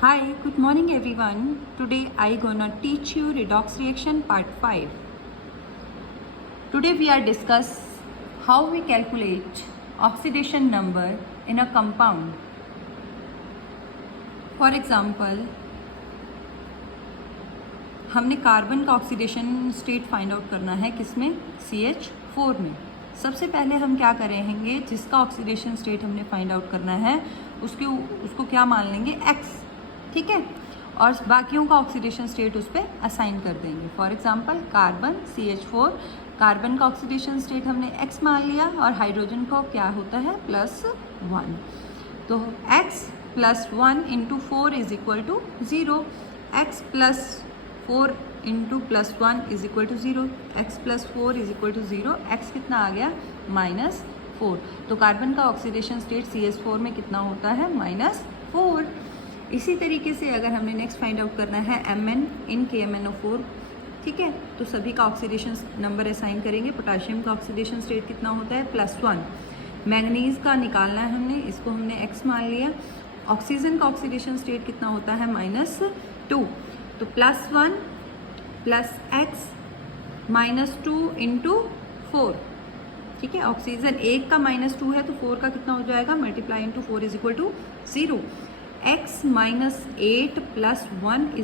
Hi, good morning everyone. Today I gonna teach you redox reaction part 5. Today we are discuss how we calculate oxidation number in a compound. For example, हमने carbon का oxidation state find out करना है किसमें, CH4 में। सबसे पहले हम क्या करेंगे, जिसका ऑक्सीडेशन स्टेट हमने फाइंड आउट करना है उसको क्या मान लेंगे, X, ठीक है, और बाकियों का ऑक्सीडेशन स्टेट उस पर असाइन कर देंगे। For example carbon CH4, carbon का ऑक्सीडेशन स्टेट हमने X मान लिया और हाइड्रोजन का क्या होता है +1। तो X +1 × 4 = 0, X +4 × +1 = 0, X +4 = 0, X कितना आ गया -4। तो कार्बन का ऑक्सीडेशन स्टेट CH4 में कितना होता है -4। इसी तरीके से अगर हमने नेक्स्ट फाइंड आउट करना है Mn इन KMnO4, ठीक है, तो सभी का ऑक्सीडेशन नंबर असाइन करेंगे। पोटाशियम का ऑक्सीडेशन स्टेट कितना होता है +1, मैंगनीज का निकालना है हमने, इसको हमने X मान लिया। ऑक्सीजन का ऑक्सीडेशन स्टेट कितना होता है -2, तो +1 + X -2 × 4, ठीक है। ऑक्सीजन एक का -2 है तो 4 का कितना हो जाएगा, मल्टीप्लाई × 4 = 0। X -8 + 1 =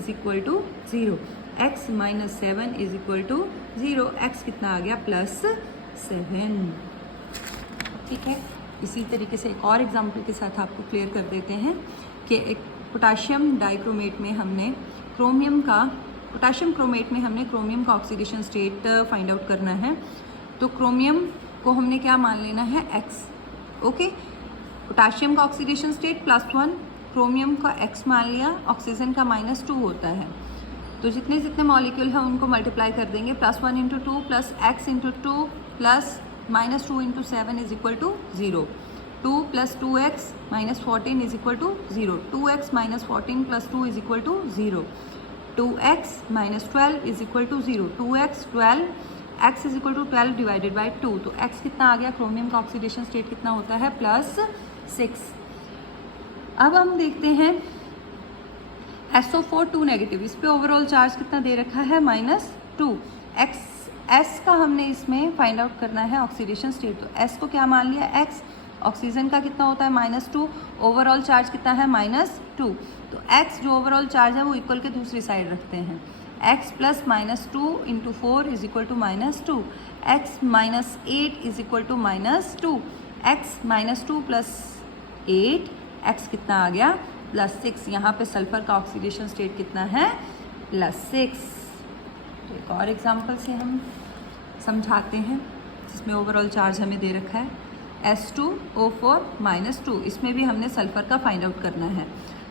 0, X -7 = 0, X कितना आ गया +7, ठीक है। इसी तरीके से एक और एग्जाम्पल के साथ आपको क्लियर कर देते हैं कि एक पोटाशियम डाइक्रोमेट में हमने क्रोमियम का ऑक्सीडेशन स्टेट फाइंड आउट करना है। तो क्रोमियम को हमने क्या मान लेना है, X, ओके। पोटाशियम का ऑक्सीडेशन स्टेट +1, क्रोमियम का X मान लिया, ऑक्सीजन का -2 होता है। तो जितने जितने मॉलिक्यूल हैं उनको मल्टीप्लाई कर देंगे, +1 × 2 + X × 2 + -2 × 7 = 0, 2 + 2X -14 = 0, 2X -14 + 2 = 0, 2X -12 = 0, 2X 12, X = 12 / 2। तो X कितना आ गया, क्रोमियम का ऑक्सीडेशन स्टेट कितना होता है +6। अब हम देखते हैं SO4 2 नेगेटिव, इस पे ओवरऑल चार्ज कितना दे रखा है -2। S का हमने इसमें फाइंड आउट करना है ऑक्सीडेशन स्टेट, तो S को क्या मान लिया X, ऑक्सीजन का कितना होता है -2, ओवरऑल चार्ज कितना है -2। तो X जो ओवरऑल चार्ज है वो इक्वल के दूसरी साइड रखते हैं, X + -2 × 4 = -2, X -8 = -2, X -2 + 8, X कितना आ गया +6। यहाँ पे सल्फर का ऑक्सीडेशन स्टेट कितना है +6। तो एक और एग्जांपल से हम समझाते हैं जिसमें ओवरऑल चार्ज हमें दे रखा है S2O4 -2, इसमें भी हमने सल्फर का फाइंड आउट करना है।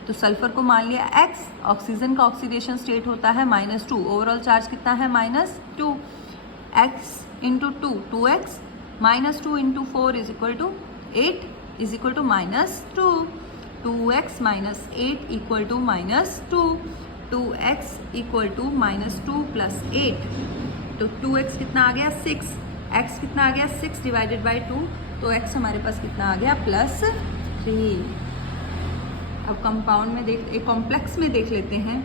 तो सल्फर को मान लिया X, ऑक्सीजन का ऑक्सीडेशन स्टेट होता है -2, ओवरऑल चार्ज कितना है -2, X × 2, 2X -2 × 4 = 8 = -2, 2X -8 = -2, 2X = -2 + 8, तो 2X कितना आ गया 6, X कितना आ गया 6 / 2, तो X हमारे पास कितना आ गया +3। अब कंपाउंड में एक कॉम्प्लेक्स में देख लेते हैं।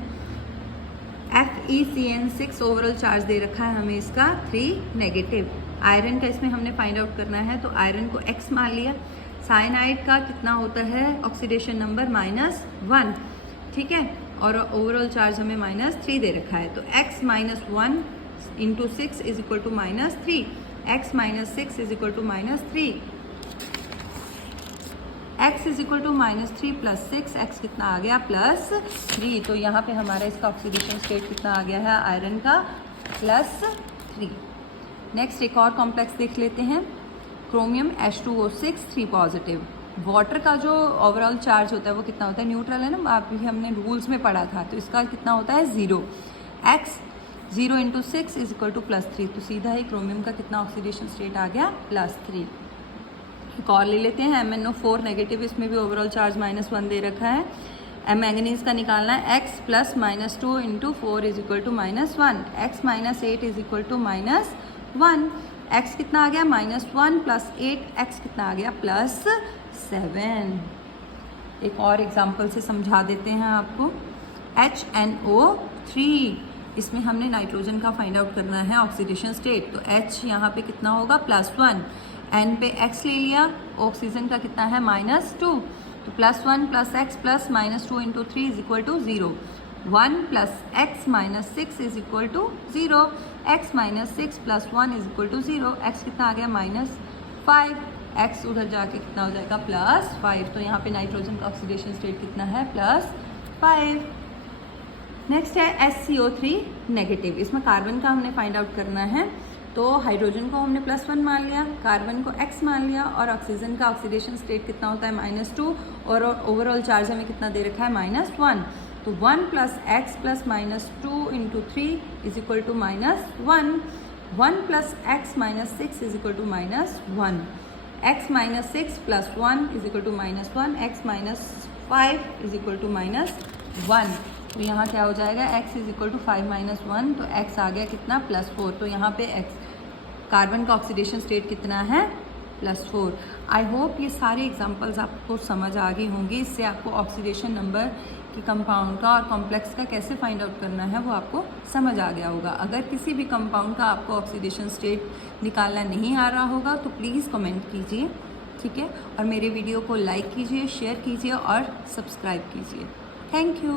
FeCN6 ओवरऑल चार्ज दे रखा है हमें इसका 3 नेगेटिव। आयरन का इसमें हमने फाइंड आउट करना है, तो आयरन को X मान लिया। साइनाइड का कितना होता है ऑक्सीडेशन नंबर -1, ठीक है, और ओवरऑल चार्ज हमें -3 दे रखा है। तो X -1 × 6 = -3, X -6 = -3, X -3 + 6, X कितना आ गया +3। तो यहाँ पे हमारा इसका ऑक्सीडेशन स्टेट कितना आ गया है आयरन का +3। नेक्स्ट एक और कॉम्प्लेक्स देख लेते हैं, क्रोमियम H2O6 3 पॉजिटिव। वाटर का जो ओवरऑल चार्ज होता है वो कितना होता है, न्यूट्रल है ना, आप भी हमने रूल्स में पढ़ा था, तो इसका कितना होता है 0, X 0 × 6 = +3, तो सीधा ही क्रोमियम का कितना ऑक्सीडेशन स्टेट आ गया +3। एक और ले लेते हैं MnO4 नेगेटिव, इसमें भी ओवरऑल चार्ज -1 दे रखा है। मैंगनीज का निकालना है, X + -2 × 4 = -1, X -8 = -1, X कितना आ गया -1 + 8, X कितना आ गया +7। एक और एग्जाम्पल से समझा देते हैं आपको। HNO3, इसमें हमने नाइट्रोजन का फाइंड आउट करना है ऑक्सीडेशन स्टेट। तो H यहाँ पे कितना होगा +1, N पे X ले लिया, ऑक्सीजन का कितना है -2, तो +1 + x + -2 × 3 = 0। 1 + x - 6 = 0, x - 6 + 1 = 0, x कितना आ गया -5, x उधर जाके कितना हो जाएगा +5। तो यहाँ पे नाइट्रोजन का ऑक्सीडेशन स्टेट कितना है +5। नेक्स्ट है SCO3 नेगेटिव, इसमें कार्बन का हमने फाइंड आउट करना है। तो हाइड्रोजन को हमने +1 मान लिया, कार्बन को x मान लिया, और ऑक्सीजन का ऑक्सीडेशन स्टेट कितना होता है -2, और ओवरऑल चार्ज हमें कितना दे रखा है -1। तो 1 + x + -2 × 3 = -1, 1 + x - 6 = -1, x - 6 + 1 = -1, x - 5 = -1। तो यहाँ क्या हो जाएगा x = 5 - 1, तो x आ गया कितना +4। तो यहाँ पे x कार्बन का ऑक्सीडेशन स्टेट कितना है +4। आई होप ये सारे एग्जांपल्स आपको समझ आ गई होंगी। इससे आपको ऑक्सीडेशन नंबर कि कंपाउंड का और कॉम्प्लेक्स का कैसे फाइंड आउट करना है वो आपको समझ आ गया होगा। अगर किसी भी कंपाउंड का आपको ऑक्सीडेशन स्टेट निकालना नहीं आ रहा होगा तो प्लीज़ कमेंट कीजिए, ठीक है। और मेरे वीडियो को लाइक कीजिए, शेयर कीजिए और सब्सक्राइब कीजिए। Thank you.